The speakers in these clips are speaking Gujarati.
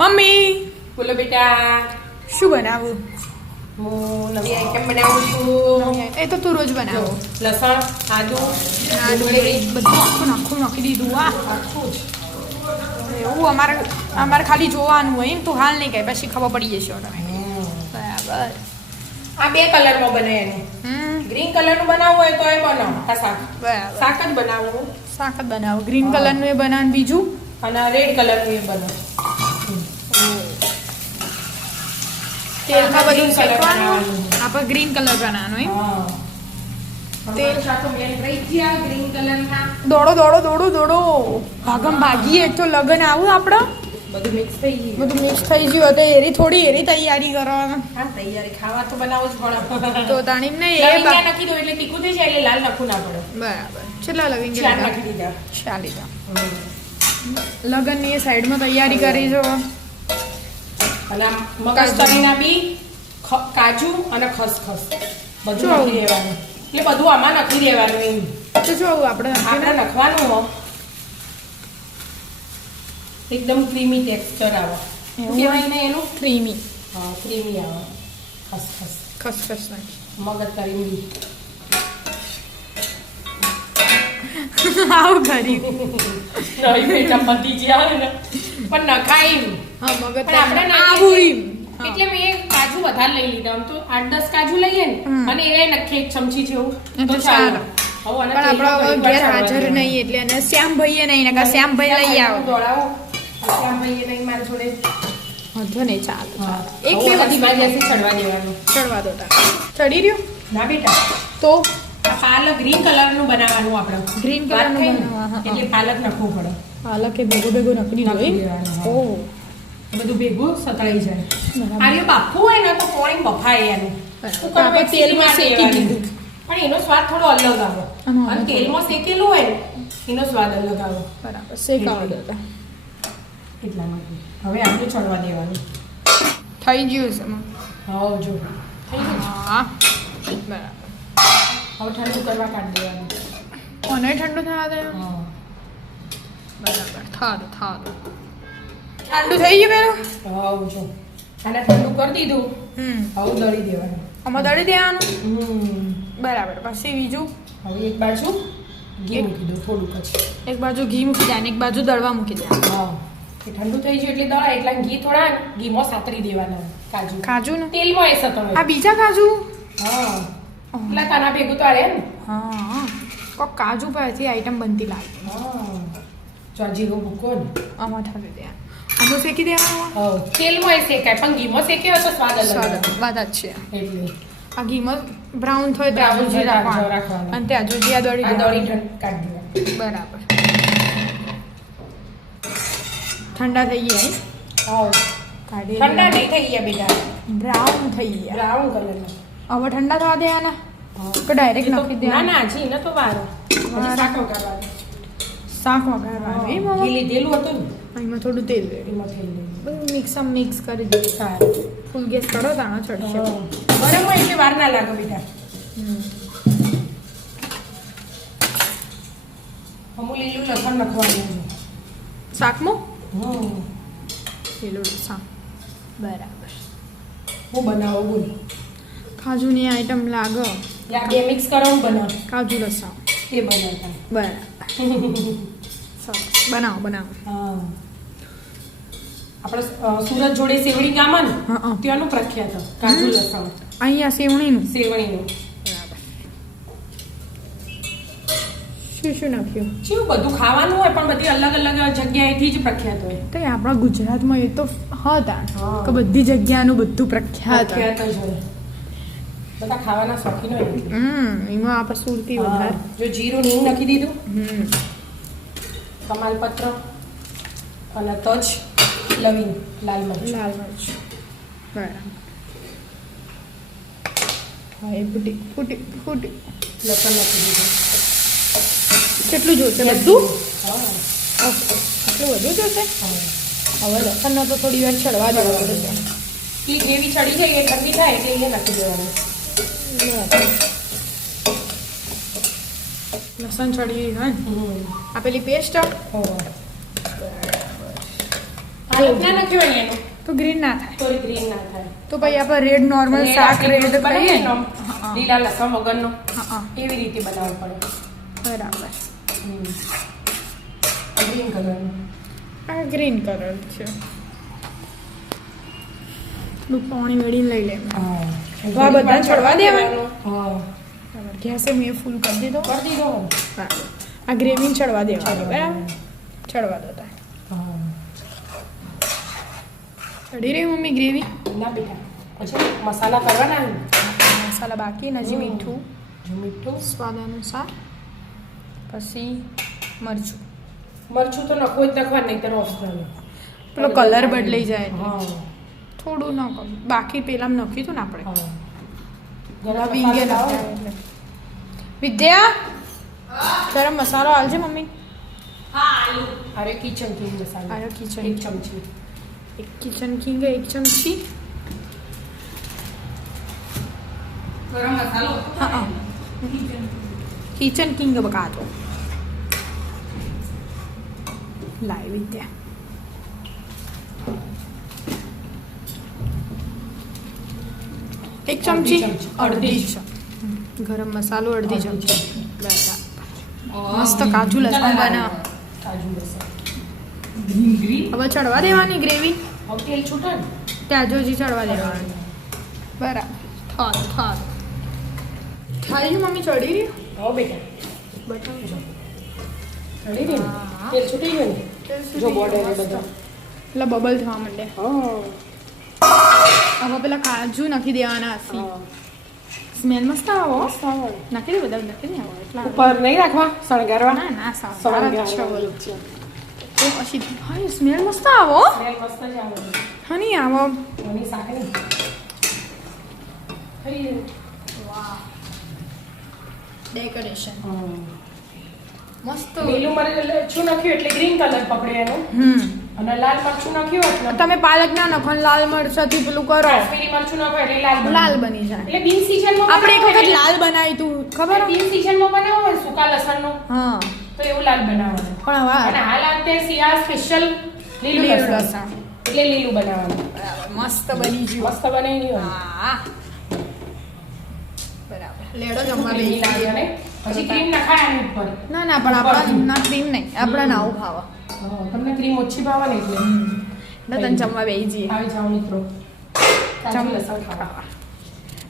મમ્મી! બોલો બેટા. શું બનાવું? હું નવી આઈટમ બનાવું છું. એ તો તું રોજ બનાવો. લસણ આદુ બધું આખું નાખું નાખી દીધું આ આખું એવું અમારે અમારે ખાલી જોવાનું હોય ને તું હાલ નહીં કહે પછી ખબર પડી જશે તમે બરાબર. આ બે કલરમાં બને એનું. હમ. ગ્રીન કલરનું બનાવવું હોય તો એ બનાવો શાક. શાક જ બનાવવું. શાક જ બનાવો. ગ્રીન કલરનું એ બનાવ બીજું? અને રેડ કલરનું એ બને તેલમાં બધું શેકવાનું આપણે ગ્રીન કલર બનાવવાનું એમ. તેલ. દોડો દોડો દોડો દોડો. ભાગમ ભાગીએ તો લગન આવું આપણે બધું મિક્સ થઈ ગયું. બધું મિક્સ થઈ ગયું. તો એરી થોડી એરી તૈયારી કરવાનું. હા તૈયારી. ખાવા તો બનાવો જ પડે. તો તાણીમ નહીં એ નાખી દો એટલે તીખું થઈ જાય એટલે લાલ નાખવું ના પડે. બરાબર. છેલ્લા લવિંગ ચાર નાખી દીધા ચાલી જા લગનની એ સાઈડમાં તૈયારી કરી જો. અને આ મગજતરીના બી કાજુ અને ખસખસ. બધું નાખી દેવાનું. એટલે બધું આમાં નાખી દેવાનું એમ. તો જો આપણે આપણે નાખવાનું હો. એકદમ ક્રીમી ટેક્સચર આવે. કહેવાય ને એનું ક્રીમી હા ક્રીમી આવે. ખસખસ. ખસખસ નાખી મગજતરી બી. આવું કરી. નવી બેટા પતિ જે આવે ને. પણ નખાય એમ. પણ આપણે આવું એમ. એટલે મેં કાજુ વધારે લઈ લીધા. આમ તો આઠ દસ કાજુ લઈએ ને અને એ નાખીએ એક ચમચી જેવું. તો ચાલે. ચાલે. હવે આને પણ આપણો ઘેર હાજર નહીં એટલે અને શ્યામભાઈએ નહીં નકા શ્યામભાઈ લઈ આવો. દોડાવો. શ્યામભાઈએ નહીં મારા જોડે. વાંધો નહીં ચાલે એક બે બધી ભાજી ચડવા દેવાનું. ચડવા દો ચડી રહ્યો? ના બેટા. તો? પાલક ગ્રીન કલરનું બનાવવાનું આપણે. ગ્રીન કલરનું colourનું બનાવવા, હા, હા. એટલે પાલક નાખવું પડે. પાલક એ ભેગું ભેગું નકળી નાખી ઓ બધું ભેગું સતળાઈ જાય. આર્યું બાફવું હોય ને તો પોણી બફાય એનું. કુકરમાં તેલમાં શેકી દીધું. પણ એનો સ્વાદ થોડો અલગ આવે. અને તેલમાં શેકેલું હોય એનો સ્વાદ અલગ આવે. બરાબર. શેકાવા દેતા. એટલા માટે. હવે આપણે ચડવા દેવાનું. થઈ ગયું છે. હા જો થઈ ગયું? હા. બરાબર. હવે ઠંડુ કરવા કાઢી દેવાનું. મને ઠંડુ થવા દે? હા. બરાબર થા દો ઠંડુ થઈ ગયું પેલું? હા જો આને ઠંડુ કરી દીધું. હમ. હવે દળી દેવાનું. આમાં દળી દેવાનું? હમ. બરાબર પછી બીજું? હવે એક બાજુ ઘી મૂકી દઉં થોડુંક પછી એક બાજુ ઘી મૂકી દે અને એક બાજુ દળવા મૂકી દે. હા. ઠંડુ થઈ ગયું એટલે દળા એટલે ઘી થોડા ઘીમાં સાતરી દેવાના. કાજુ. કાજુ ને તેલમાં એ આ બીજા કાજુ? હા. એટલે તારા ભેગું તો આવે ને? હા કોક કાજુ પરથી આઈટમ બનતી લાગે. જો જીરો ભૂકો ને. આમાં થતું દે. આમાં શેકી દેવાનું? તેલમાં એ શેકાય પણ ઘીમાં શેકે તો સ્વાદ અલગ સ્વાદ વાત જ છે. એટલે. આ ઘીમાં બ્રાઉન થાય બ્રાઉન સુધી રાખવાનું. અને ત્યાં સુધી આ દોડી. ઠંડ કાઢી દે બરાબર. ઠંડા થઈ ગયા હા? ઠંડા નહીં થઈ ગયા બેટા. બ્રાઉન થઈ ગયા. બ્રાઉન કલરના હવે ઠંડા થવા દેવાના આના. કે ડાયરેક્ટ નાખી દે ના ના હજી ન તો વારો. સાકો વારો. સાકો વઘારવાનું. એ મમ્મી એમ તેલું હતું ને. એમાં થોડું તેલ એમાં થઈ બધું મિક્સ મિક્સ કરી દે. સારું. ફૂલ ગેસ કરો તાણો ચડશે. બરાબર હોય એટલે વાર ના લાગે બેટા. હમુ. લીલું લસણ નાખવાનું. શાકમાં. લીલું લસણ. બરાબર. હું બનાવું બોલ. કાજુની આઈટમ લાગે. બે મિક્સ કરો હું બનાવ. કાજુ લસણ એ બનાવતા. બરાબર. સરસ. બનાવો બનાવો. આપણે સુરત જોડે સેવડી ગામ ને. ત્યાંનું પ્રખ્યાત કાજુ લસણ અહીંયા સેવણીનું? સેવણીનું. શું શું નાખ્યું? શું બધું ખાવાનું હોય પણ બધી અલગ અલગ જગ્યાએથી જ પ્રખ્યાત હોય. તો આપણા ગુજરાતમાં એ તો હતા. કે બધી જગ્યાનું બધું પ્રખ્યાત પ્રખ્યાત જ હોય. બધા ખાવાના શોખીન હોય હમ એમાં આપણે સુરતી વધારે જો જીરું હિંગ નાખી દીધું. હમ. કમાલપત્ર અને તજ લવિંગ લાલ મરચ. લાલ મરચ. બરાબર. હા એ ફૂટી ફૂટી ફૂટી. લસણ નાખી દીધું. કેટલું જોશે બધું? એટલું બધું જોશે. હવે લસણનો તો થોડી વાર ચડવા દેવા પડશે. એ ગ્રેવી ચડી જાય એ ઠંડી થાય એટલે એ નાખી દેવાનું. લસણ ચડી હોય ને? આ પેલી પેસ્ટ હા. તો ગ્રીન ના થાય. ગ્રીન ના થાય. તો પછી આપણે રેડ નોર્મલ શાક રેડ બનાવીએ કરીએ હા. લીલા લસણ વગરનો. હા હા. એવી રીતે બનાવવું પડે. બરાબર. ગ્રીન કલરનો આ ગ્રીન કલર છે. થોડું પાણી વેડીને લઈ લે તો આ બધા ચડવા દેવાનું. હા. ગેસે મેં ફૂલ કરી દીધો. કરી દીધો. આ ગ્રેવી ચડવા દેવાની બરાબર? ચડવા દો હા. ચડી રહી મમ્મી ગ્રેવી? ના બેટા. પછી મસાલા કરવાના મસાલા બાકી નજી મીઠું. જો મીઠું. સ્વાદ અનુસાર. પછી મરચું. મરચું તો નખો જ નખવા નહીં તો ઓપ્શનલ પેલો કલર બદલાઈ જાય હા. થોડું ન કર બાકી પેલા નાખ્યું હતું ને આપણે. વિંગે નાખ્યા વિદ્યા? ગરમ મસાલો આવજે મમ્મી. અરે કિચન કિંગ મસાલો. અરે કિચન એક ચમચી. એક કિચન કિંગ એક ચમચી. ગરમ મસાલો? હા કિચન કિંગ બકા લાય વિદ્યા. એક ચમચી અડધી ચમચી. ગરમ મસાલો અડધી ચમચી. બરાબર મસ્ત કાજુ લસણ બનાવ. કાજુ લસણ. હવે ચડવા દેવાની ગ્રેવી? તેલ છૂટે ત્યાં જોજી ચડવા દેવાની. બરાબર. થાત થાત થાળી મમ્મી ચડી રહી? હો બેટા. બતાવજો ચડી રહી તેલ છૂટી ગયું જો એ બધા. એટલે બબલ થવા માંડે હા. હવે પેલા કાજુ નાખી દેવાના હસી હા. સ્મેલ મસ્ત આવો મસ્ત આવે. નાખી દે બધા નાખી દે આવો એટલા ઉપર નહીં રાખવા શણગારવા ના ના સારા જ છે શણગારવા બોલો. છે. તો પછી હા સ્મેલ મસ્ત આવો સ્મેલ મસ્ત જ આવે હની આવો એની શાકની ખરી વાહ ડેકોરેશન હા. મસ્ત લીલું મરચું નાખ્યું એટલે ગ્રીન કલર પકડે એનો હમ અને લાલ મરચું નાખ્યું એટલે તમે પાલક ના નાખો લાલ મરચાથી પેલું કરો. કાશ્મીરી મરચું નાખો એટલે લાલ લાલ બની જાય. એટલે બિન સિઝનમાં આપણે એક વખત લાલ બનાવી તું ખબર? બિન સિઝનમાં બનાવો હોય સૂકા લસણનું હા. તો એવું લાલ બનાવવાનું. પણ હવે અને હાલ અત્યારે શિયાળ સ્પેશિયલ લીલું લસણ. એટલે લીલું બનાવવાનું. મસ્ત બની ગયું. મસ્ત બનાવી ગયું. હા. બરાબર. લેડો જમવા બેસી લાગે ને પછી ક્રીમ નખાય આની ઉપર. ના ના પણ આપણા ના ક્રીમ નહીં. આપણા ના આવું ખાવા. તમને ક્રીમ ઓછી ભાવે ને એટલે તને જમવા બેસી જઈએ. આવી જાઓ મિત્રો.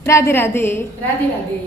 રાધે રાધે. રાધે રાધે.